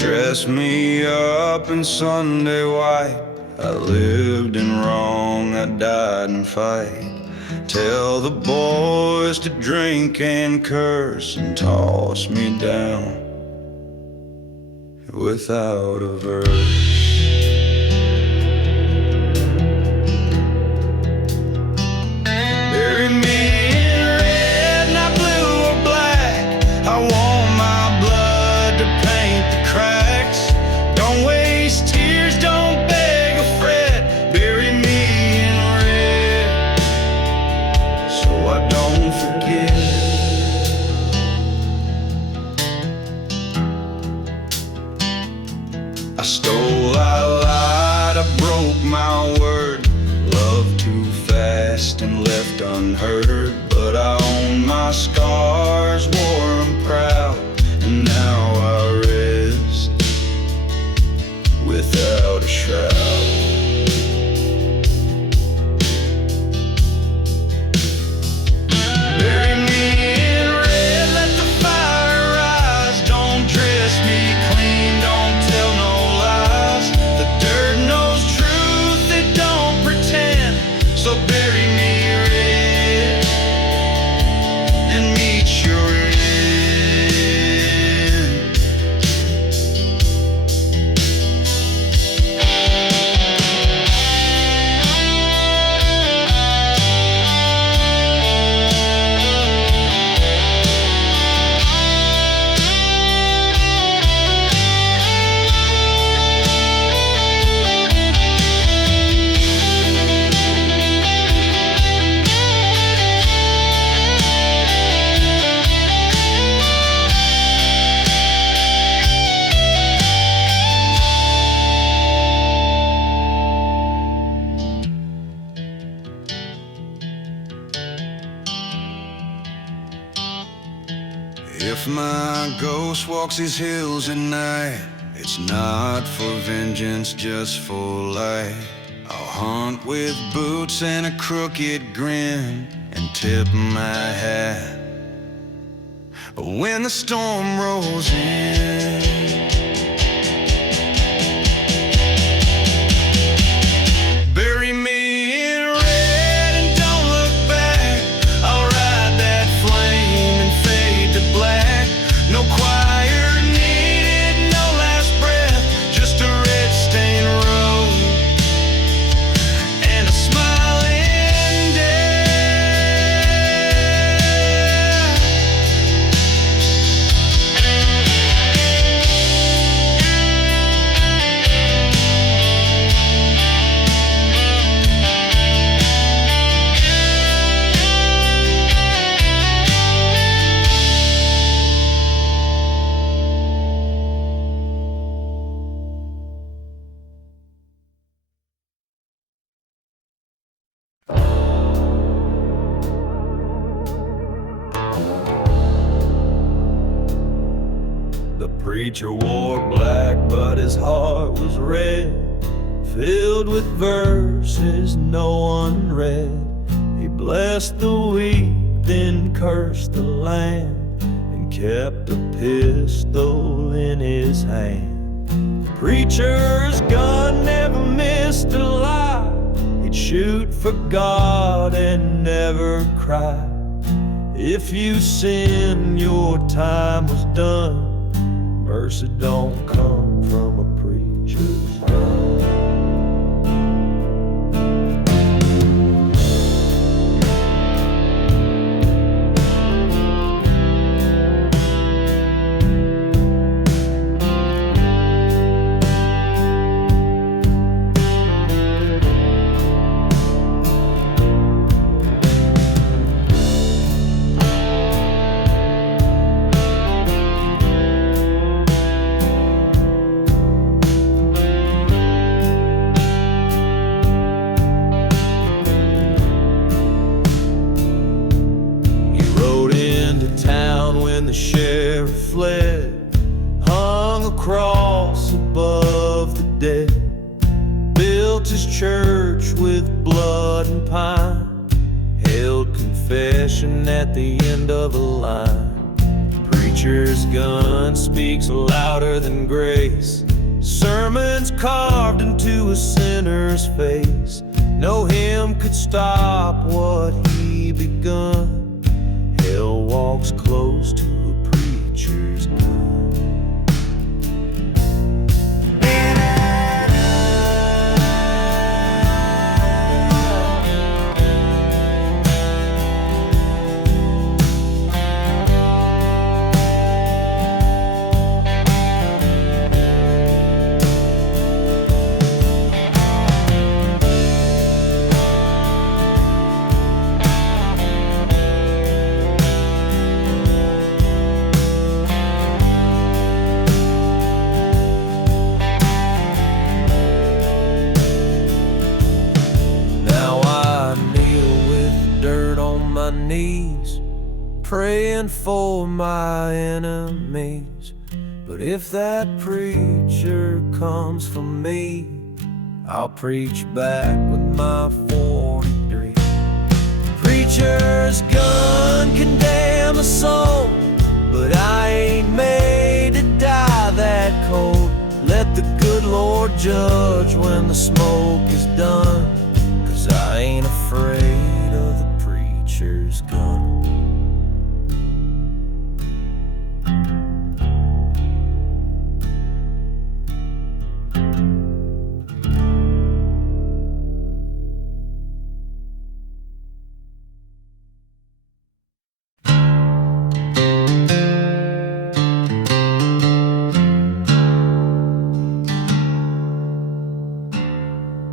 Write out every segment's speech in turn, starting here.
Dress me up in Sunday white. I lived in wrong, I died in fight. Tell the boys to drink and curse and toss me down without a verse. Bury me in red, not blue or black. I want my blood to paint the cracks. Don't waste tears, don't beg or fret. Bury me in red so I don't forget. I stole, I lied, I broke my word. Loved too fast and left unheard. But I own my scars, wore them proud. And now I rest without a shroud. Bury me in red, let the fire rise. Don't dress me clean, don't tell no lies. The dirt knows truth, it don't pretend. So bury me red and meet your end. If my ghost walks these hills at night, it's not for vengeance, just for light. I'll hunt with boots and a crooked grin and tip my hat. But when the storm rolls in, bury me in red and don't look back. I'll ride that flame and fade to black. No choir needed, no last breath, just a red-stained road and a smiling death. The preacher wore black, but his heart was red, filled with verses no one read. He blessed the weak, then cursed the land, and kept a pistol in his hand. The preacher's gun never missed a lie. He'd shoot for God and never cry. If you sin, your time was done. Mercy don't come from a preacher's gun. The sheriff fled, hung a cross above the dead, built his church with blood and pine, held confession at the end of a line. preacher's gun speaks louder than grace. Sermons carved into a sinner's face. No hymn could stop what he begun. Hell walks close to a preacher's gun. Knees, praying for my enemies. But if that preacher comes for me, I'll preach back with my 43. Preacher's gun can damn a soul, but I ain't made to die that cold. Let the good Lord judge when the smoke is done, 'cause I ain't afraid of the preacher's gun.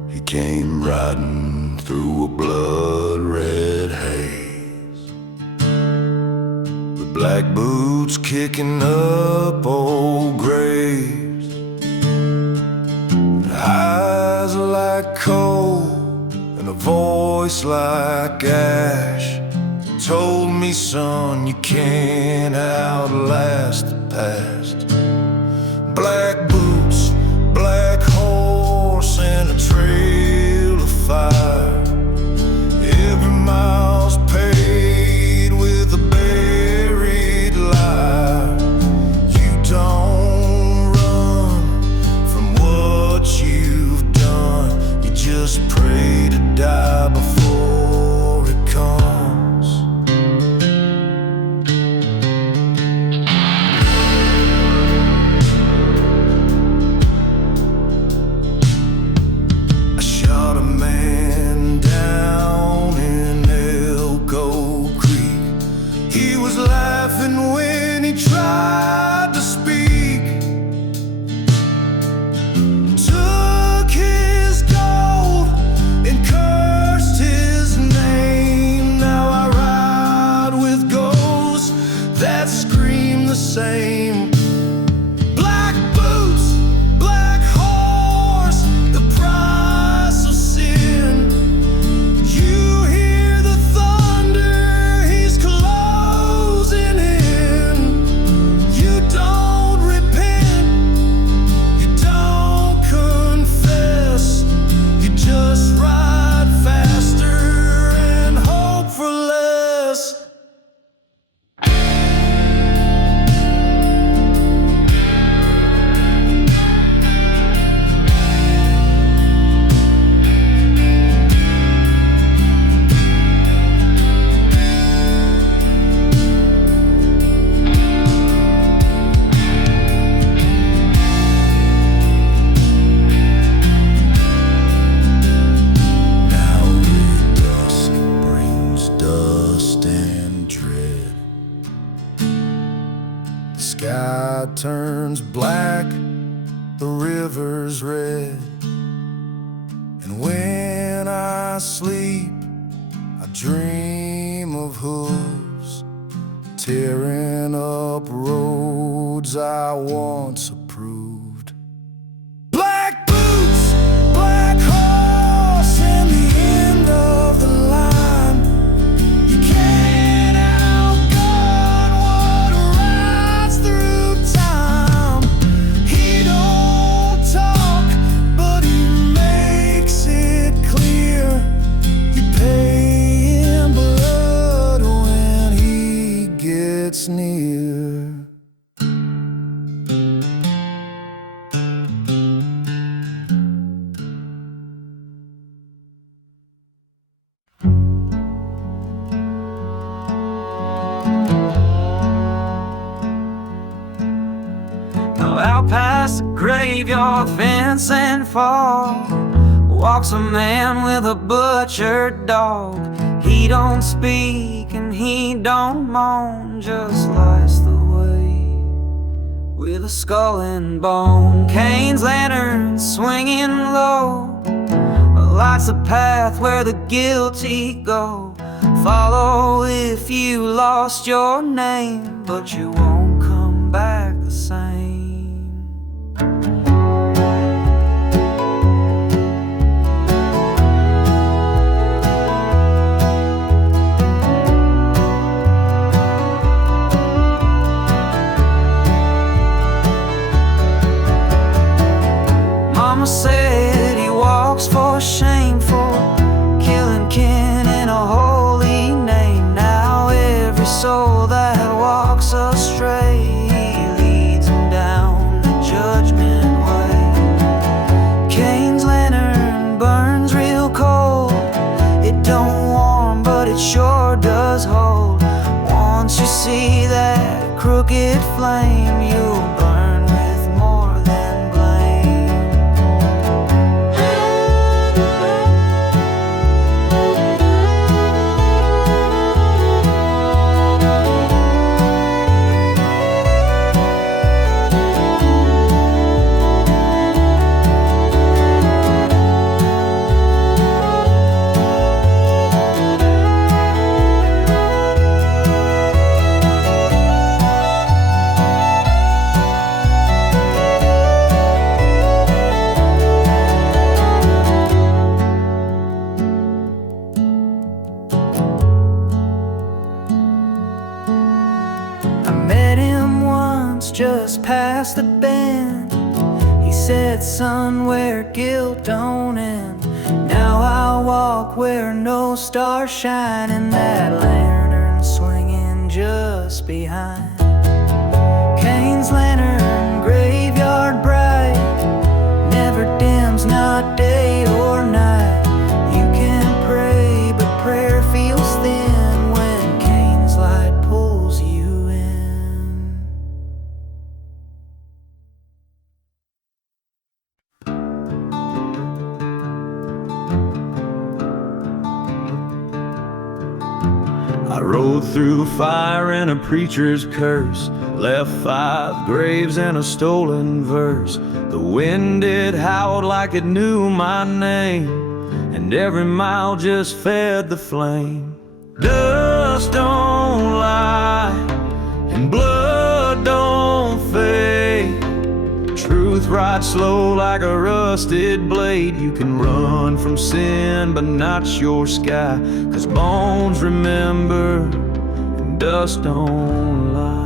He came riding through a blood-red haze, with black boots kicking up old graves, eyes like coal and a voice like ash. Told me, son, you can't outlast the past. Black boots, black horse, and a trail of fire. Every mile's paid with a buried lie. You don't run from what you've done. You just pray to die before it comes. I shot a man down in Elko Creek. He was laughing when he tried to speak. Took his gold and cursed his name. Now I ride with ghosts that scream the same. Black boots, black horse, the price of sin. You hear the thunder, he's closing in. You don't repent, you don't confess. You just ride faster and hope for less. Now with dusk brings dust and dread. The sky turns black, the river's red. And when I sleep, I dream of hooves tearing up roads I once approved. Black boots, black horse, and the end of the line. You can't outgun what rides through time. He don't talk, but he makes it clear. You pay in blood when he gets near. past the graveyard fence and far walks a man with a butchered dog. He don't speak and he don't moan, just lies the way with a skull and bone. Cain's lantern swinging low lights the path where the guilty go. Follow if you lost your name, but you won't come back the same. Mama said he walks for shameful, killing kin in a holy name. Now every soul that walks astray, he leads them down the judgment way. Cain's lantern burns real cold. It don't warm, but it sure does hold. Once you see that crooked flame, you'll burn with more than blame. Just past the bend, he said, son, where guilt don't end. Now I walk where no stars shine, and that lantern swinging just behind. Cain's lantern, graveyard bright, never dims, not day or night. You can pray, but prayer feels thin when Cain's light pulls you in. I rode through fire and a preacher's curse, left 5 graves and a stolen verse. The wind, it howled like it knew my name, and every mile just fed the flame. Dust don't lie, and blood don't fade. Truth rides slow like a rusted blade. You can run from sin, but not your sky, 'cause bones remember and dust don't lie.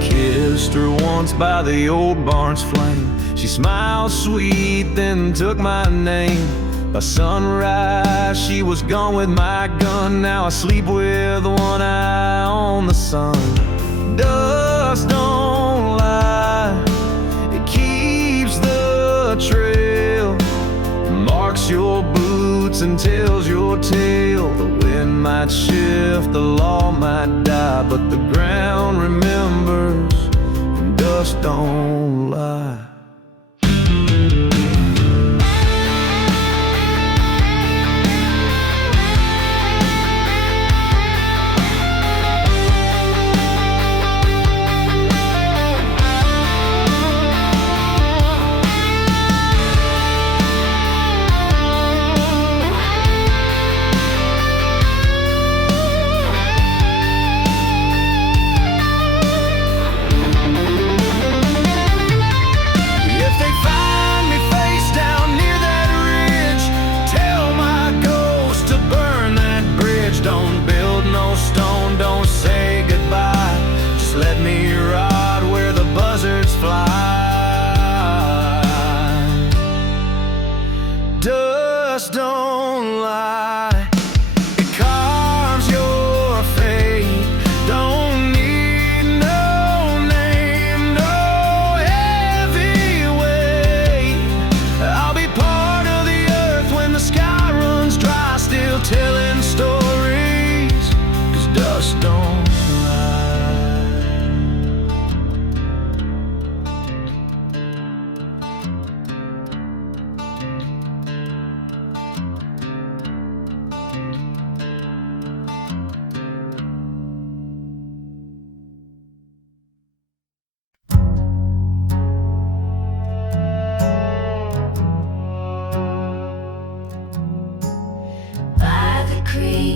Kissed her once by the old barn's flame. She smiled sweet, then took my name. By sunrise, she was gone with my gun. Now I sleep with one eye on the sun. Dust don't lie, it keeps the trail, marks your boots and tells your tale. The wind might shift, the law might die, but the ground remembers and dust don't lie.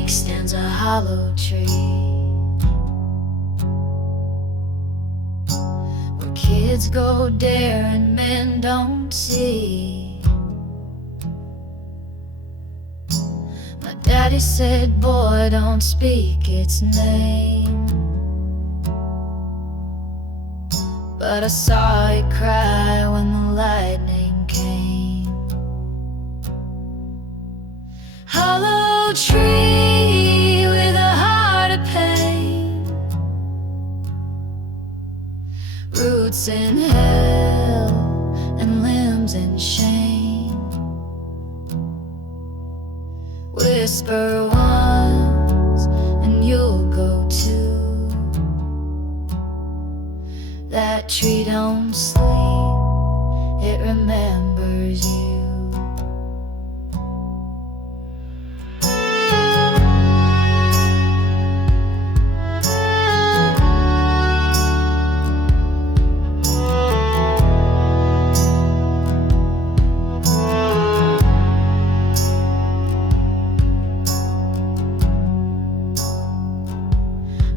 lake stands a hollow tree, where kids go dare and men don't see. My daddy said, boy, don't speak its name, but I saw it cry when the lightning came. Hollow tree with a heart of pain, roots in hell and limbs in shame. Whisper once and you'll go too. That tree don't sleep, it remembers you.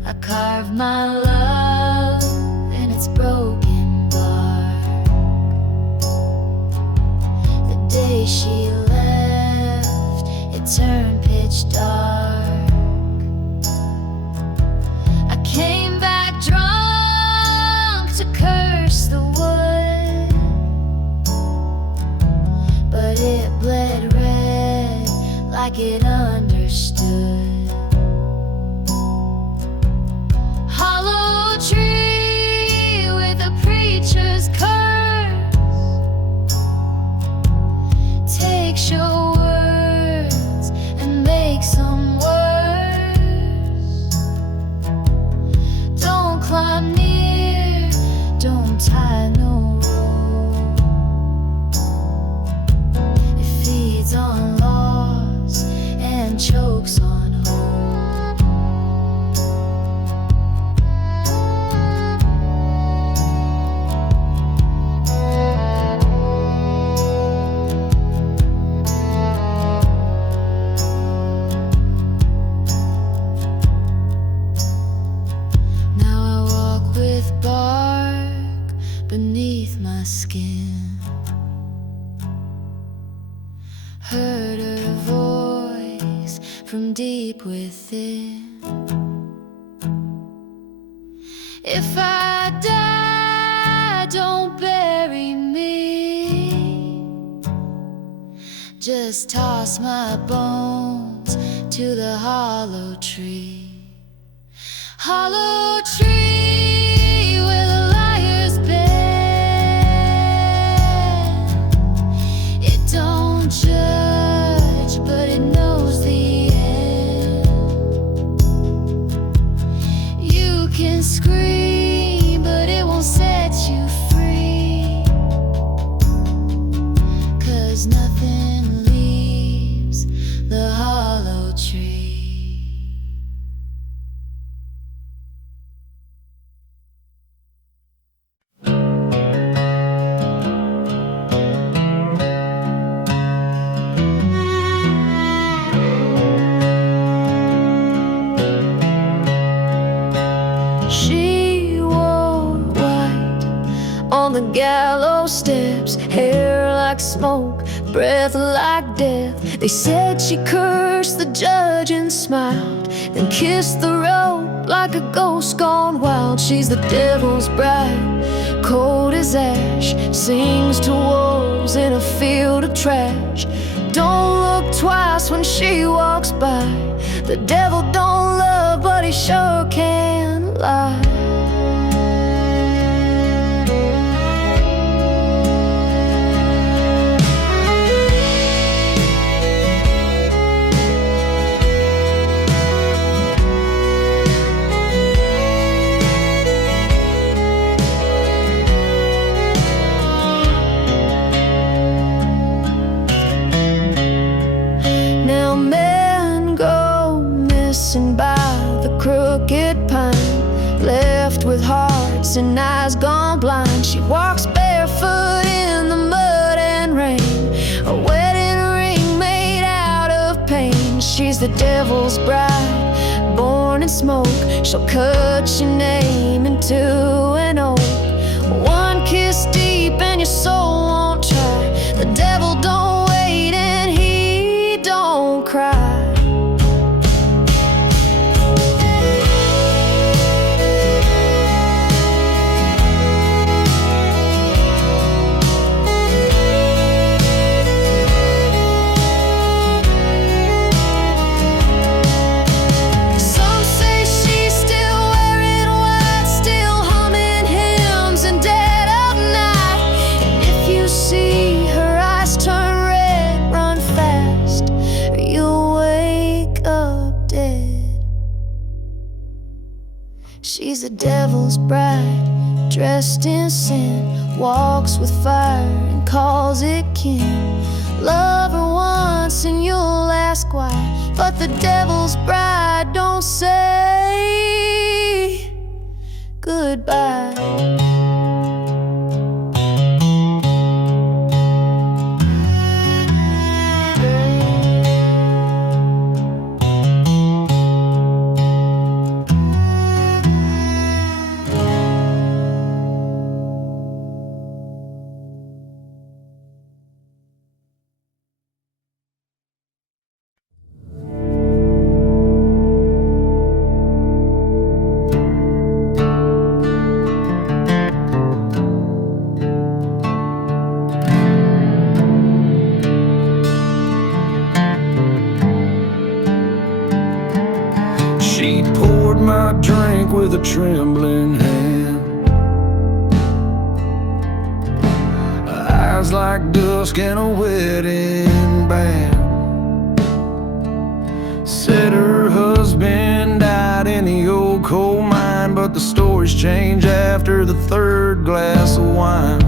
I carved my love in its broken bark. The day she left, it turned pitch dark. I came back drunk to curse the wood, but it bled red like it understood. Hollow tree with a preacher's curse takes your words and makes them worse. Don't climb near, don't tie no rope. It feeds on loss and chokes on hope. Beneath my skin, heard her voice from deep within. If I die, don't bury me, just toss my bones to the hollow tree. Hollow tree with a liar's bed. It don't judge, but it knows the end. You can scream, but it won't set you free, 'cause nothing leaves the hollow tree. She wore white on the gallows steps, hair like smoke, breath like death. They said she cursed the judge and smiled, then kissed the rope like a ghost gone wild. She's the devil's bride, cold as ash, sings to wolves in a field of trash. Don't look twice when she walks by. The devil don't love, but he sure can lie. Now men go missing by the crooked pine, left with hearts and eyes gone blind. She walks barefoot in the mud and rain, a wedding ring made out of pain. She's the devil's bride, born in smoke. She'll cut your name into an oak. One kiss deep and your soul won't try. The devil don't wait and he don't cry. She's the devil's bride, dressed in sin, walks with fire and calls it kin. Love her once and you'll ask why, but the devil's bride don't say goodbye. She poured my drink with a trembling hand, eyes like dusk in a wedding band. Said her husband died in the old coal mine, but the stories change after the third glass of wine.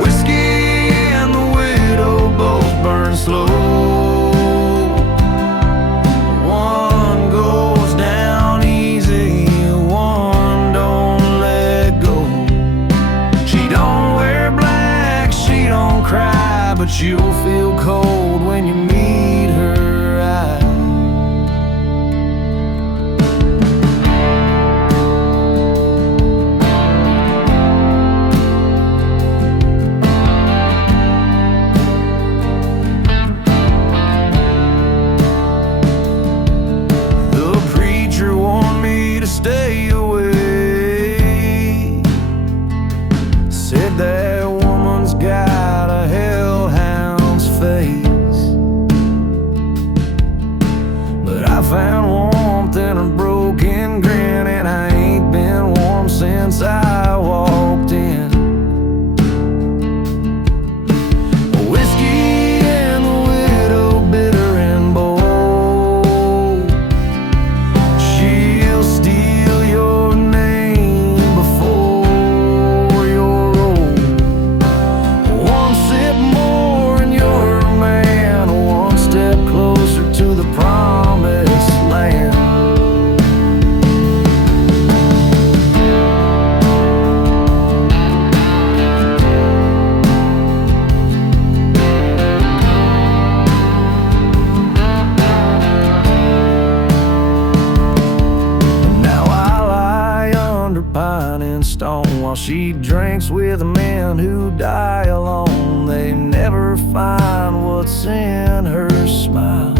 Whiskey and the widow both burn slow. But you'll feel cold when you meet her eye. The preacher warned me to stay away. Said that woman's got a hellhound's face, but I found warmth in a broken grin, and I ain't been warm since I walked in. Whiskey and the widow, bitter and bold. She'll steal your name before you're old. One sip more and you're a man, one step closer to the promised land. Now I lie under pine and stone while she drinks with a man who die alone. They never find what's in her smile,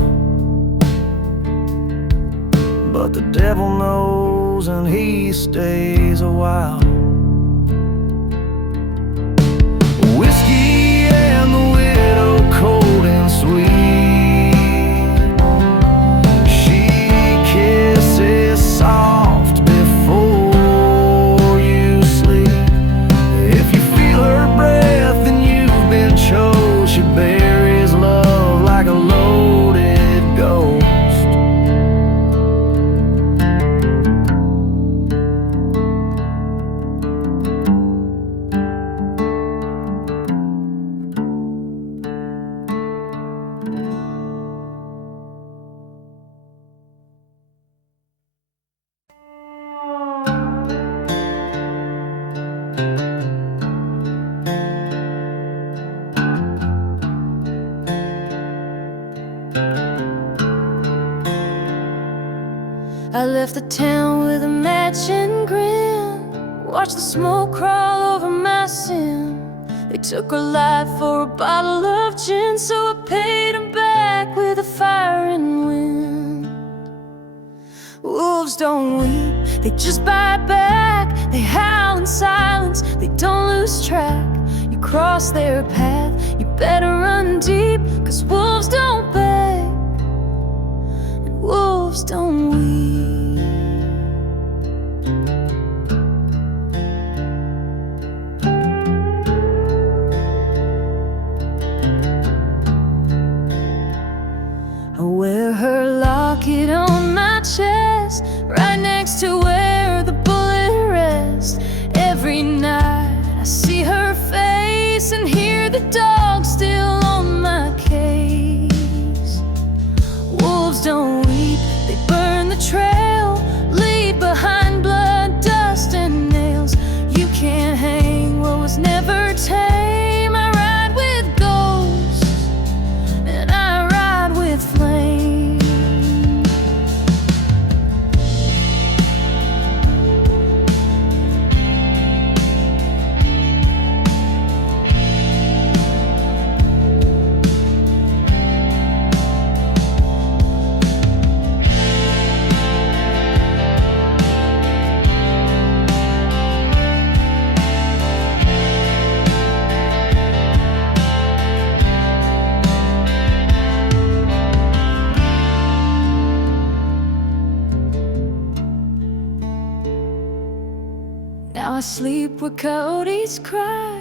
but the devil knows and he stays a while. Whiskey and the widow, cold and sweet. She kisses soft before you sleep. If you feel her breath then you've been chose. She buries love like a loaded ghost. I left the town with a matching grin, watched the smoke crawl over my sin. They took her life for a bottle of gin, so I paid them back with a fire and wind. Wolves don't weep, they just bite back. They howl in silence, they don't lose track. You cross their path, you better run deep, 'cause wolves don't beg, and wolves don't weep. I wear her locket on my chest, right next to where the bullet rests. Every night I see her face and hear the dog still on my case. Wolves don't weep, they burn the trail, leave behind blood, dust and nails. You can't hang what was never tame. I ride with ghosts and I ride with flame. Now I sleep where coyotes cry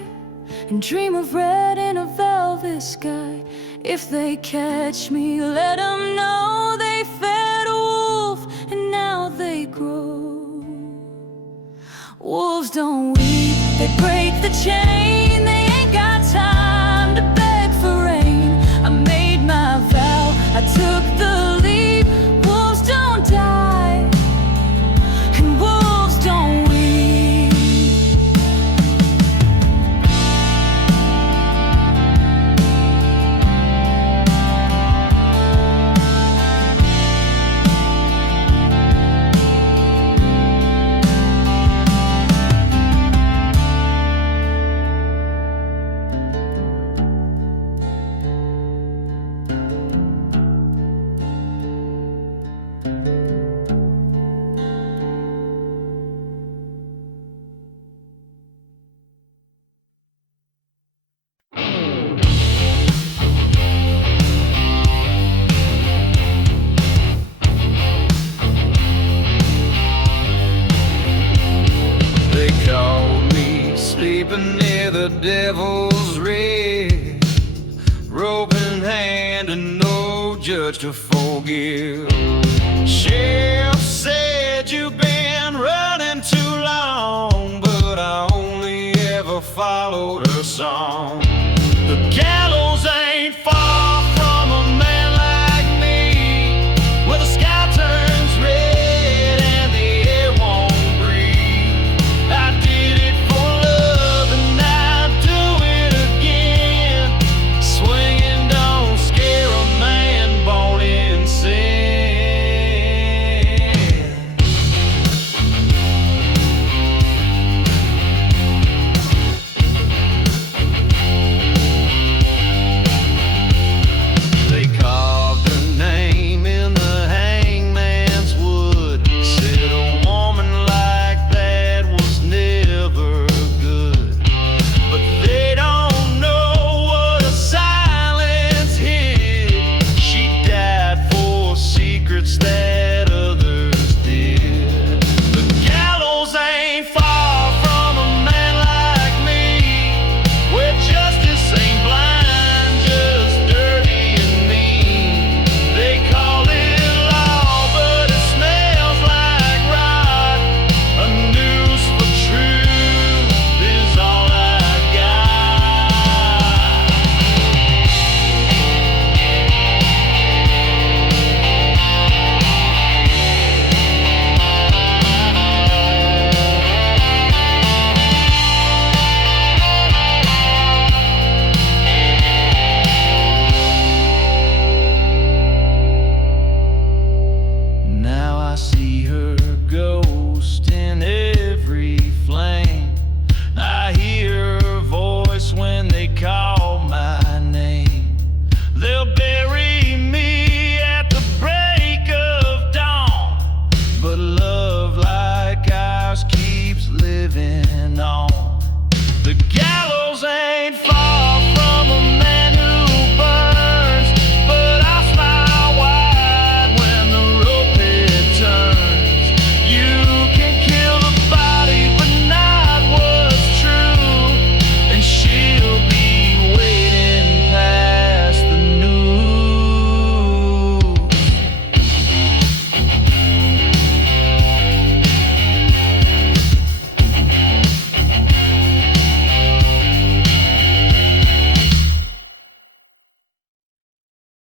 and dream of red in a velvet sky. If they catch me, let them know they fed a wolf and now they grow. Wolves don't weep, they break the chain. They ain't got time to beg for rain. I made my vow, I took the leap. Wolves don't die, and wolves don't weep. They call me sleeping near the devil's red, rope in hand and no judge to forgive. Sheriff said you've been